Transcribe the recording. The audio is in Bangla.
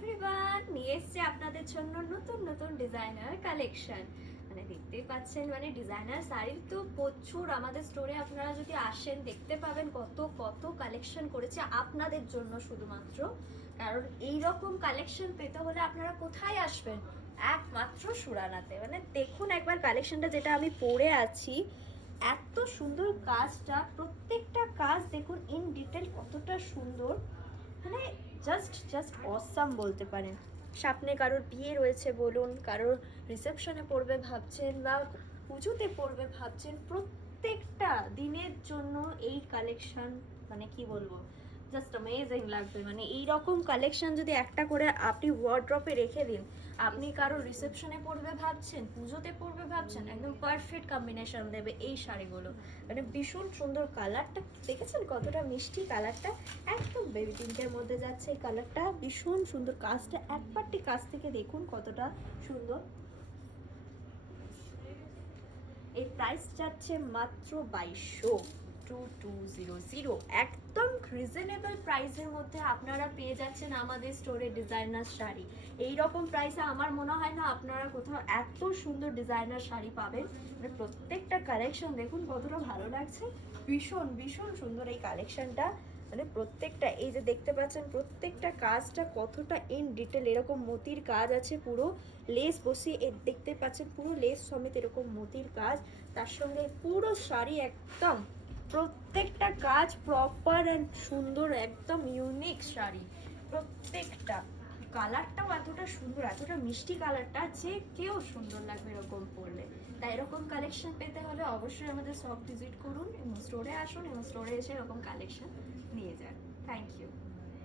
এভরিওয়ান, নিয়ে এসেছে আপনাদের জন্য নতুন নতুন ডিজাইনার কালেকশন। মানে দেখতেই পাচ্ছেন, মানে ডিজাইনার শাড়ির তো প্রচুর আমাদের স্টোরে। আপনারা যদি আসেন দেখতে পাবেন কত কত কালেকশন করেছে আপনাদের জন্য শুধুমাত্র। কারণ এই রকম কালেকশন পেতে হলে আপনারা কোথায় আসবেন? একমাত্র সুরানাতে। মানে দেখুন একবার কালেকশনটা, যেটা আমি পরে আছি, এত সুন্দর কাজটা, প্রত্যেকটা কাজ দেখুন ইন ডিটেল কতটা সুন্দর। মানে জাস্ট অসাম বলতে পারেন। সামনে কারোর বিয়ে রয়েছে বলুন, কারোর রিসেপশনে পড়বে ভাবছেন, বা পুজোতে পড়বে ভাবছেন, প্রত্যেকটা দিনের জন্য এই কালেকশন, মানে কি বলবো, জাস্ট অ্যামেজিং লাগবে। মানে এই রকম কালেকশন যদি একটা করে আপনি ওয়ার্ড্রপে রেখে দিন, আপনি কারোর রিসেপশনে পড়বে ভাবছেন, পুজোতে পড়বে ভাবছেন, একদম পারফেক্ট কম্বিনেশন দেবে এই শাড়িগুলো। মানে ভীষণ সুন্দর। কালারটা দেখেছেন কতটা মিষ্টি কালারটা, একদম বেবি পিঙ্কের মধ্যে যাচ্ছে এই কালারটা, ভীষণ সুন্দর। কাজটা একবারটি কাছ থেকে দেখুন কতটা সুন্দর। এই প্রাইস যাচ্ছে মাত্র 2200 একদম রিজনেবল প্রাইসের মধ্যে আপনারা পেয়ে যাচ্ছেন আমাদের স্টোরে ডিজাইনার শাড়ি। এই রকম প্রাইসে আমার মনে হয় না আপনারা কোথাও এত সুন্দর ডিজাইনার শাড়ি পাবেন। মানে প্রত্যেকটা কালেকশন দেখুন কতটা ভালো লাগছে, ভীষণ ভীষণ সুন্দর এই কালেকশনটা। মানে প্রত্যেকটা, এই যে দেখতে পাচ্ছেন প্রত্যেকটা কাজটা কতটা ইন ডিটেল। এরকম মতির কাজ আছে, পুরো লেস বসিয়ে দেখতে পাচ্ছেন, পুরো লেস সমেত এরকম মতির কাজ। তার সঙ্গে পুরো শাড়ি একদম প্রত্যেকটা কাজ প্রপার অ্যান্ড সুন্দর, একদম ইউনিক শাড়ি প্রত্যেকটা। কালারটাও এতটা সুন্দর, এতটা মিষ্টি কালারটা, যে কেউ সুন্দর লাগবে এরকম পরলে। তাই এরকম কালেকশন পেতে হলে অবশ্যই আমাদের শপ ভিজিট করুন এবং স্টোরে আসুন, এবং স্টোরে এসে এরকম কালেকশন নিয়ে যান। Thank you.